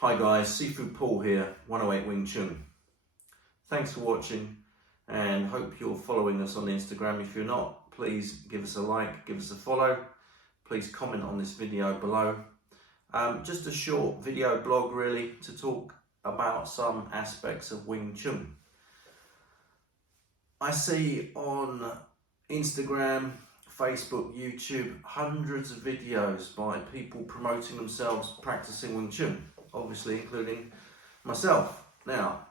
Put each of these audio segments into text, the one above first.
Hi guys, Seafood Paul here, 108 Wing Chun. Thanks for watching and hope you're following us on Instagram. If you're not, please give us a like, give us a follow. Please comment on this video below. Just a short video blog really to talk about some aspects of Wing Chun. I see on Instagram, Facebook, YouTube, hundreds of videos by people promoting themselves practicing Wing Chun, obviously including myself. Now,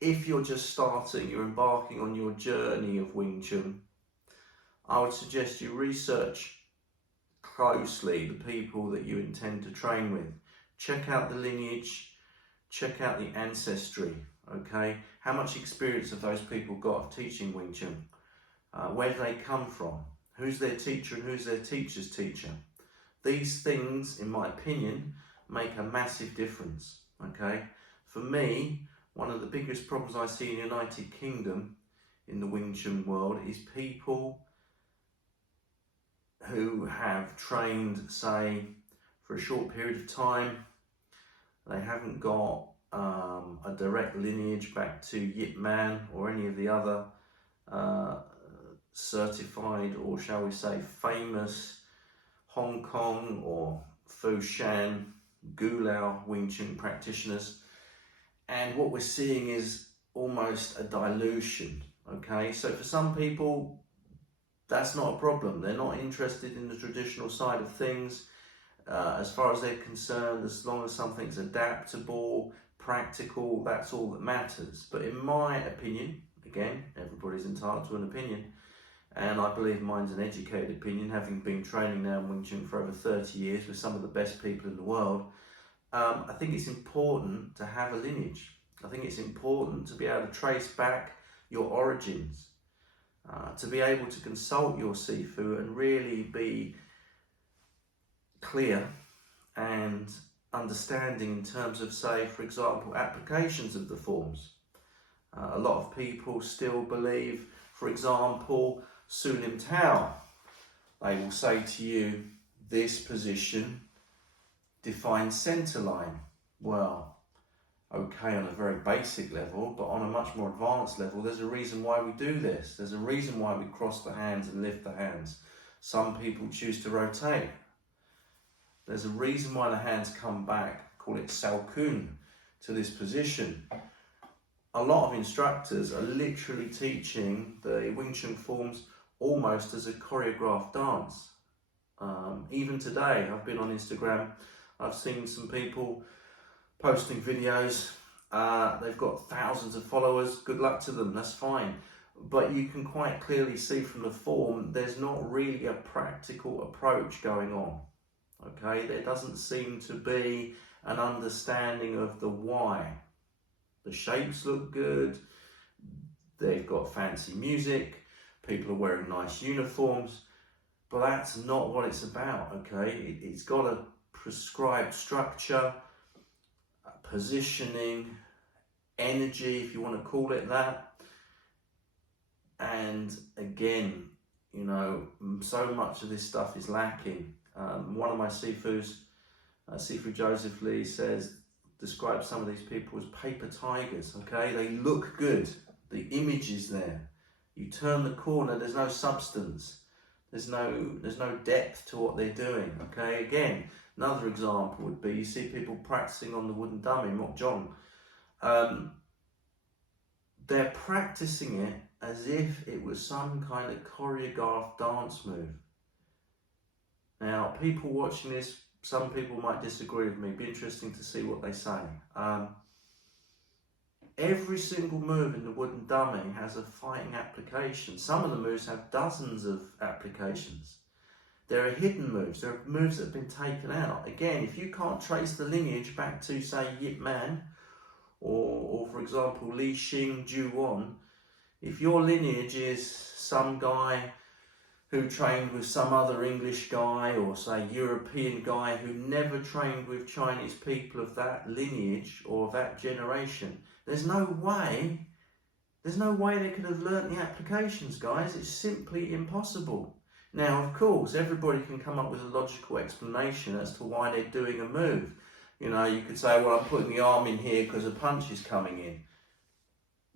if you're just starting, you're embarking on your journey of Wing Chun, I would suggest you research closely the people that you intend to train with. Check out the lineage, check out the ancestry, okay? How much experience have those people got of teaching Wing Chun? Where do they come from? Who's their teacher and who's their teacher's teacher? These things, in my opinion, make a massive difference, okay? For me, one of the biggest problems I see in the United Kingdom in the Wing Chun world is people who have trained, say, for a short period of time. They haven't got a direct lineage back to Yip Man or any of the other certified, or shall we say famous, Hong Kong or Fushan, Gulao Wing Chun practitioners. And what we're seeing is almost a dilution, okay? So for some people, that's not a problem. They're not interested in the traditional side of things. As far as they're concerned, as long as something's adaptable, practical, that's all that matters. But in my opinion, again, everybody's entitled to an opinion, and I believe mine's an educated opinion, having been training now in Wing Chun for over 30 years with some of the best people in the world. I think it's important to have a lineage. I think it's important to be able to trace back your origins, to be able to consult your Sifu and really be clear and understanding in terms of, say, for example, applications of the forms. A lot of people still believe, for example, Sulim Tao. They will say to you, this position defines center line. Well, okay, on a very basic level, but on a much more advanced level, there's a reason why we do this. There's a reason why we cross the hands and lift the hands. Some people choose to rotate. There's a reason why the hands come back, call it Salkun, to this position. A lot of instructors are literally teaching the Wing Chun forms almost as a choreographed dance. Even today, I've been on Instagram, I've seen some people posting videos. They've got thousands of followers, good luck to them, that's fine. But you can quite clearly see from the form, there's not really a practical approach going on. Okay, there doesn't seem to be an understanding of the why. The shapes look good, they've got fancy music, people are wearing nice uniforms, but that's not what it's about, okay? It's got a prescribed structure, positioning, energy, if you want to call it that. And again, you know, so much of this stuff is lacking. One of my Sifus, Sifu Joseph Lee, describes some of these people as paper tigers, okay? They look good, the image is there. You turn the corner, there's no substance. There's no depth to what they're doing, okay? Again, another example would be, you see people practicing on the wooden dummy, Mok Jong. They're practicing it as if it was some kind of choreographed dance move. Now, people watching this, some people might disagree with me. It'd be interesting to see what they say. Every single move in the wooden dummy has a fighting application. Some of the moves have dozens of applications. There are hidden moves. There are moves that have been taken out. Again, if you can't trace the lineage back to, say, Yip Man, or for example, Li Xing Ju Wan, if your lineage is some guy who trained with some other English guy, or say European guy who never trained with Chinese people of that lineage or that generation, there's no way they could have learnt the applications, guys. It's simply impossible. Now, of course, everybody can come up with a logical explanation as to why they're doing a move. You know, you could say, well, I'm putting the arm in here because a punch is coming in.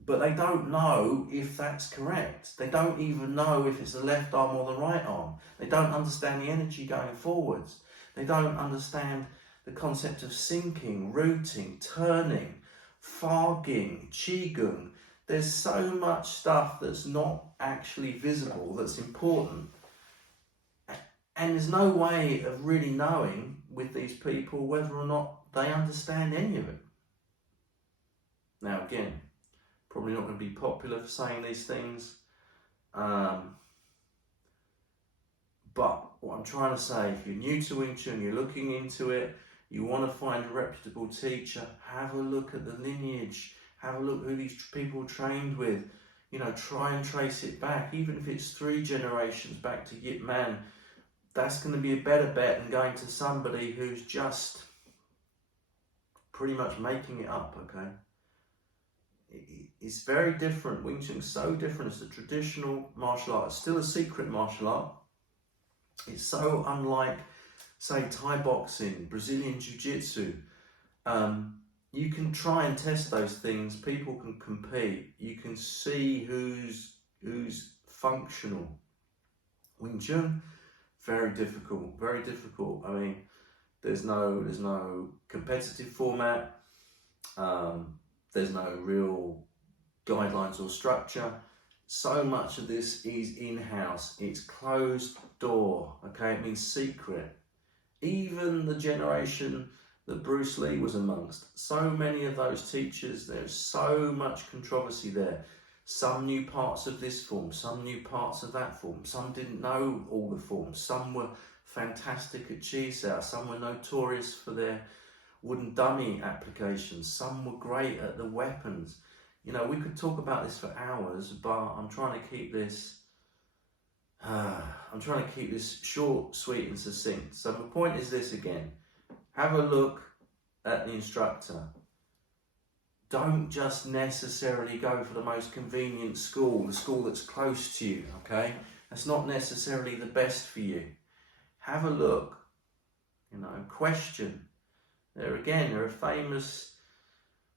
But they don't know if that's correct. They don't even know if it's the left arm or the right arm. They don't understand the energy going forwards. They don't understand the concept of sinking, rooting, turning, farging, qigong. There's so much stuff that's not actually visible, that's important. And there's no way of really knowing with these people whether or not they understand any of it. Now again, probably not going to be popular for saying these things. But what I'm trying to say, if you're new to Wing Chun, you're looking into it, you want to find a reputable teacher, have a look at the lineage, have a look who these people trained with. You know, try and trace it back, even if it's 3 generations back to Yip Man. That's going to be a better bet than going to somebody who's just pretty much making it up, okay? It's very different. Wing Chun is so different. It's a traditional martial art. It's still a secret martial art. It's so unlike, say, Thai boxing, Brazilian Jiu-Jitsu. You can try and test those things. People can compete. You can see who's functional. Wing Chun, very difficult, very difficult. I mean, there's no competitive format. There's no real guidelines or structure. So much of this is in-house. It's closed door, okay? It means secret. Even the generation that Bruce Lee was amongst, so many of those teachers, there's so much controversy there. Some knew parts of this form, some knew parts of that form, some didn't know all the forms, some were fantastic at Chi Sao, some were notorious for their wooden dummy applications, some were great at the weapons. You know, we could talk about this for hours, but I'm trying to keep this short, sweet and succinct. So my point is this again, have a look at the instructor. Don't just necessarily go for the most convenient school, the school that's close to you, okay? That's not necessarily the best for you. Have a look, you know, question. There are famous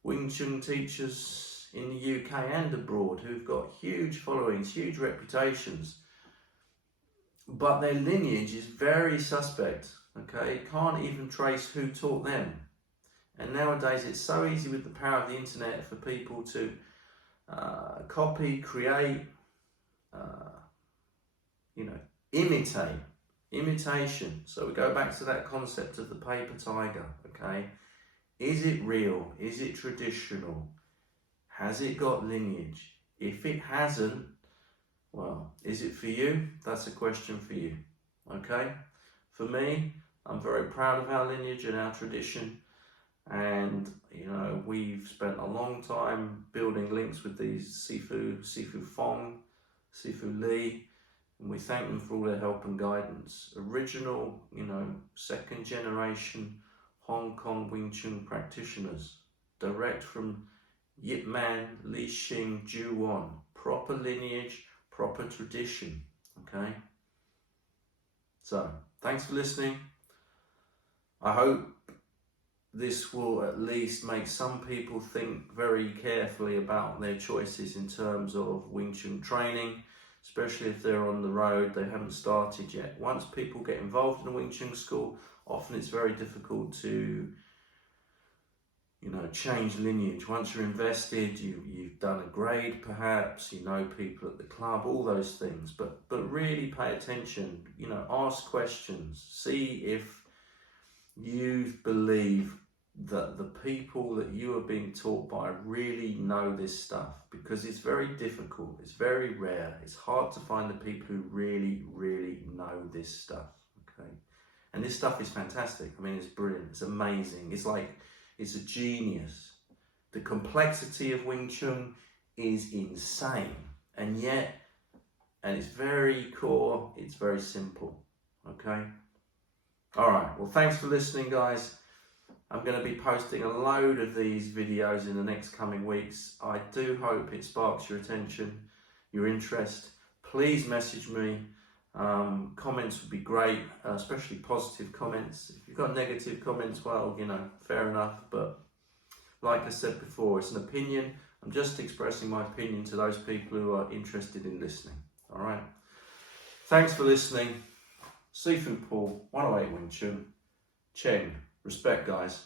Wing Chun teachers in the UK and abroad who've got huge followings, huge reputations, but their lineage is very suspect, okay? Can't even trace who taught them. And nowadays it's so easy with the power of the internet for people to copy, create, imitation. So we go back to that concept of the paper tiger, okay? Is it real? Is it traditional? Has it got lineage? If it hasn't, well, is it for you? That's a question for you, okay? For me, I'm very proud of our lineage and our tradition. And, you know, we've spent a long time building links with these Sifu Fong, Sifu Lee, and we thank them for all their help and guidance. Original, you know, 2nd generation Hong Kong Wing Chun practitioners, direct from Yip Man, Li Xing, Ju Wan, proper lineage, proper tradition, okay? So, thanks for listening. I hope this will at least make some people think very carefully about their choices in terms of Wing Chun training, especially if they're on the road, they haven't started yet. Once people get involved in a Wing Chun school, often it's very difficult to, you know, change lineage. Once you're invested, you've done a grade perhaps, you know people at the club, all those things, but really pay attention, you know, ask questions, see if you believe that the people that you are being taught by really know this stuff, because it's very difficult, it's very rare, it's hard to find the people who really know this stuff, okay? And this stuff is fantastic. I mean, it's brilliant, it's amazing, it's a genius. The complexity of Wing Chun is insane, and yet, and it's very core, it's very simple, okay? All right, well, thanks for listening, guys. I'm going to be posting a load of these videos in the next coming weeks. I do hope it sparks your attention, your interest. Please message me. Comments would be great, especially positive comments. If you've got negative comments, well, you know, fair enough. But like I said before, it's an opinion. I'm just expressing my opinion to those people who are interested in listening. All right. Thanks for listening. Sifu Paul, 108 Wing Chun. Chen. Respect, guys.